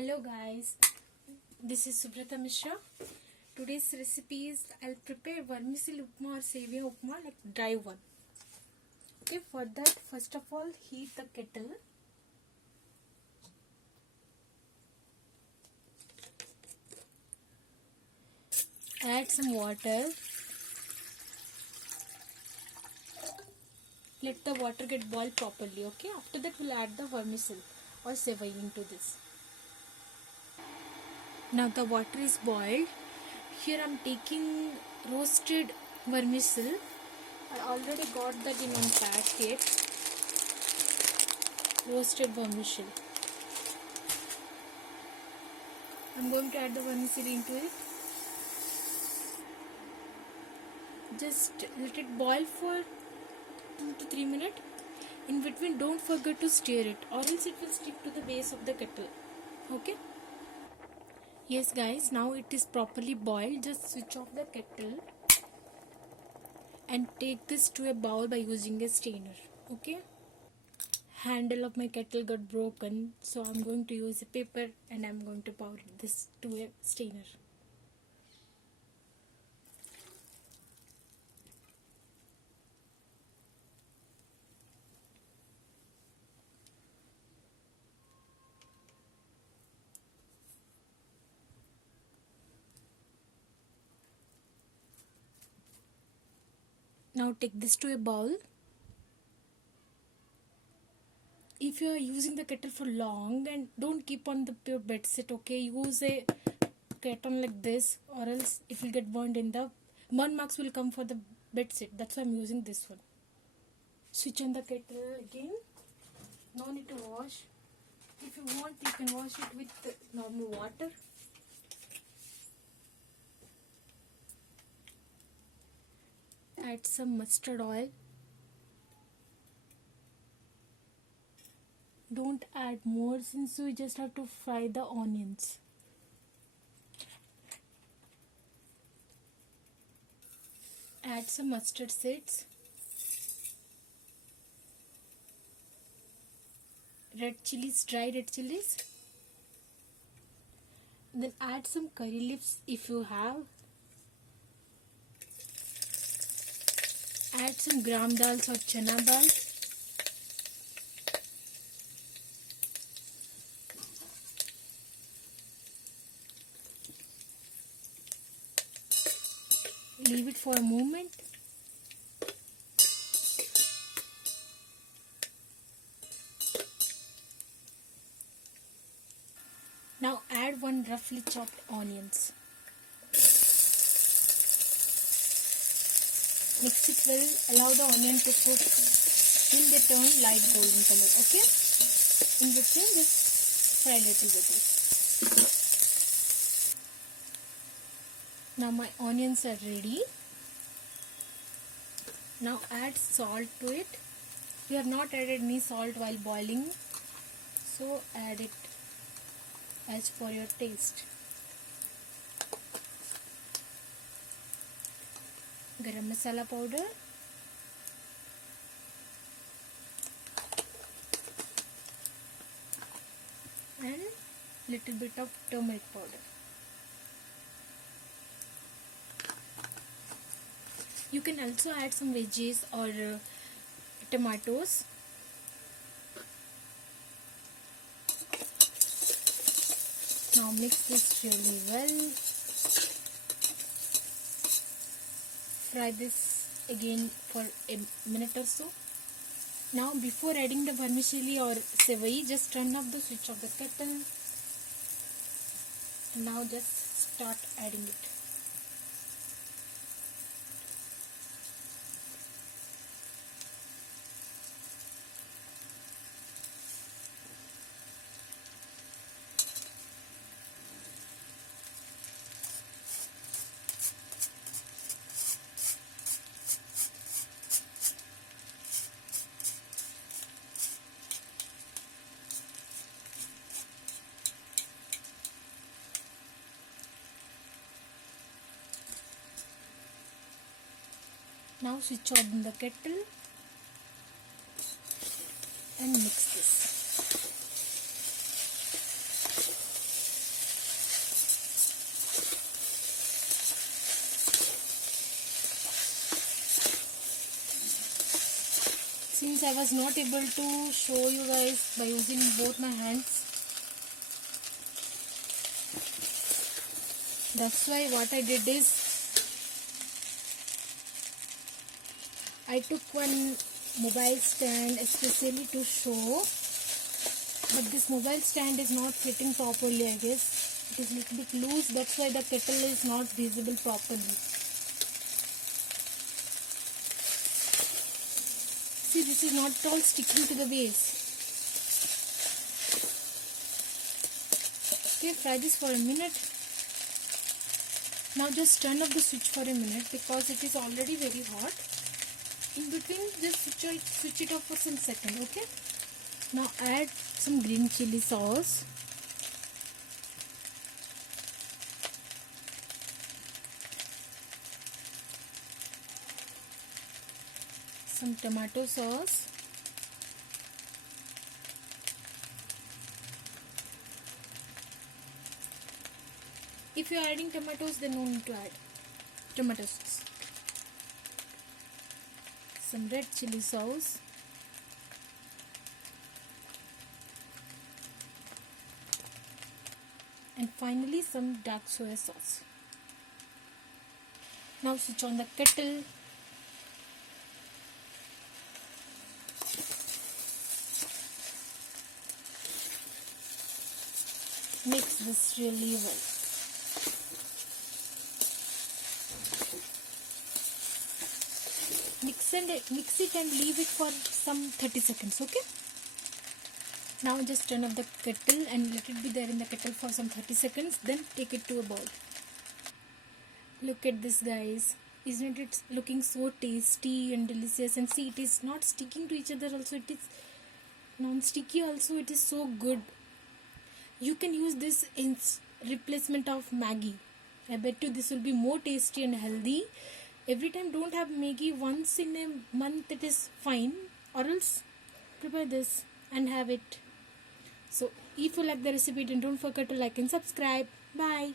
Hello guys, this is Subrata Mishra. Today's recipe is I'll prepare vermicelli upma or sevia upma, like dry one. Okay, for that first of all heat the kettle. Add some water. Let the water get boiled properly. Okay, after that we'll add the vermicelli or sevia into this. Now the water is boiled. Here I'm taking roasted vermicelli. I already got that in one packet. Roasted vermicelli. I'm going to add the vermicelli into it. Just let it boil for 2 to 3 minutes. In between, don't forget to stir it, or else it will stick to the base of the kettle. Okay? Yes guys, now it is properly boiled. Just switch off the kettle and take this to a bowl by using a strainer. Okay? Handle of my kettle got broken, so I'm going to use a paper and I'm going to pour this to a strainer. Now take this to a bowl. If you are using the kettle for long, and don't keep on the pure bed set, okay? Use a kettle like this, or else it will get burned in the burn marks will come for the bed set. That's why I'm using this one. Switch on the kettle again. No need to wash. If you want, you can wash it with normal water. Add some mustard oil. Don't add more since we just have to fry the onions. Add some mustard seeds. Red chilies, dry red chilies. Then add some curry leaves if you have. Add some gram dals or chana dal. Leave it for a moment. Now add one roughly chopped onions. Mix it well. Allow the onion to cook till they turn light golden color. Okay? In between, just fry a little bit. Now my onions are ready. Now add salt to it. We have not added any salt while boiling, so add it as per your taste. Garam masala powder. And little bit of turmeric powder. You can also add some veggies or tomatoes. Now mix this really well. Fry this again for a minute or so. Now before adding the vermicelli or sevai, just turn off the switch of the kettle. And now just start adding it. Now switch on the kettle and mix this. since I was not able to show you guys by using both my hands, that's why what I did is I took one mobile stand especially to show, but this mobile stand is not fitting properly, I guess. It is a little bit loose, that's why the kettle is not visible properly. See, this is not at all sticking to the base. Okay, fry this for a minute. Now just turn off the switch for a minute because it is already very hot. In between, just switch it off for some second, okay? Now add some green chili sauce. Some tomato sauce. If you are adding tomatoes, then no need to add tomato sauce. Some red chili sauce. And finally some dark soya sauce. Now switch on the kettle. Mix this really well. Mix it and leave it for some 30 seconds, okay? Now just turn off the kettle and let it be there in the kettle for some 30 seconds, then take it to a bowl. Look at this, guys. Isn't it looking so tasty and delicious? And see, it is not sticking to each other also, it is non-sticky also, it is so good. You can use this in replacement of Maggi. I bet you this will be more tasty and healthy. Every time don't have Maggi, once in a month it is fine, or else prepare this and have it. So if you like the recipe, then don't forget to like and subscribe. Bye.